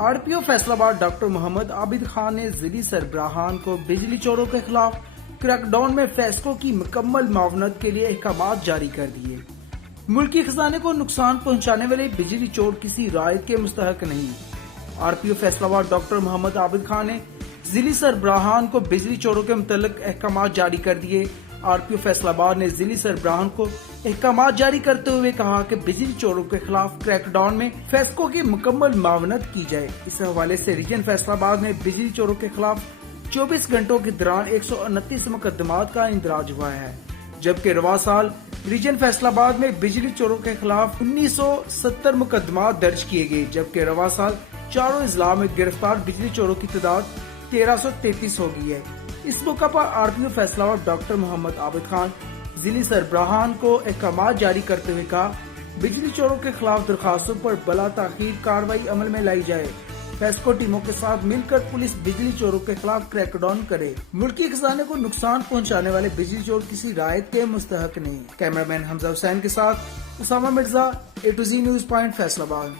R P او فیصل آباد doctor محمد عابد خان نے ضلعی سربراہان کو بجلی چوروں کے خلاف کریک ڈاؤن میں فیسکو کی مکمل معاونت کے لیے احکامات جاری کر دیے۔ ملکی خزانے کو نقصان پہنچانے والے بجلی چور کسی رعایت کے مستحق نہیں۔ آر پی او فیصل آباد ڈاکٹر محمد عابد خان نے ضلعی سربراہان کو بجلی چوروں کے متعلق احکامات جاری کر دیے۔ آر پی او فیصل آباد نے ضلعی سربراہان کو احکامات جاری کرتے ہوئے کہا کہ بجلی چوروں کے خلاف کریک ڈاؤن میں فیسکو کی مکمل معاونت کی جائے۔ اس حوالے سے ریجن فیصل آباد میں بجلی چوروں کے خلاف 24 گھنٹوں کے دوران 129 مقدمات کا اندراج ہوا ہے، جبکہ رواں سال ریجن فیصل آباد میں بجلی چوروں کے خلاف 1970 مقدمات درج کیے گئے، جبکہ رواں سال چاروں اضلاع میں گرفتار بجلی چوروں کی تعداد 1333 ہو گئی ہے۔ اس موقع پر آر پی او فیصل آباد ڈاکٹر محمد عابد خان ضلعی سربراہان کو احکامات جاری کرتے ہوئے کہا، بجلی چوروں کے خلاف درخواستوں پر بلا تاخیر کارروائی عمل میں لائی جائے۔ فیسکو ٹیموں کے ساتھ مل کر پولیس بجلی چوروں کے خلاف کریک ڈاؤن کرے۔ ملکی خزانے کو نقصان پہنچانے والے بجلی چور کسی رعایت کے مستحق نہیں۔ کیمرہ مین حمزہ حسین کے ساتھ Usama Mirza, A to Z news point Faisal آباد۔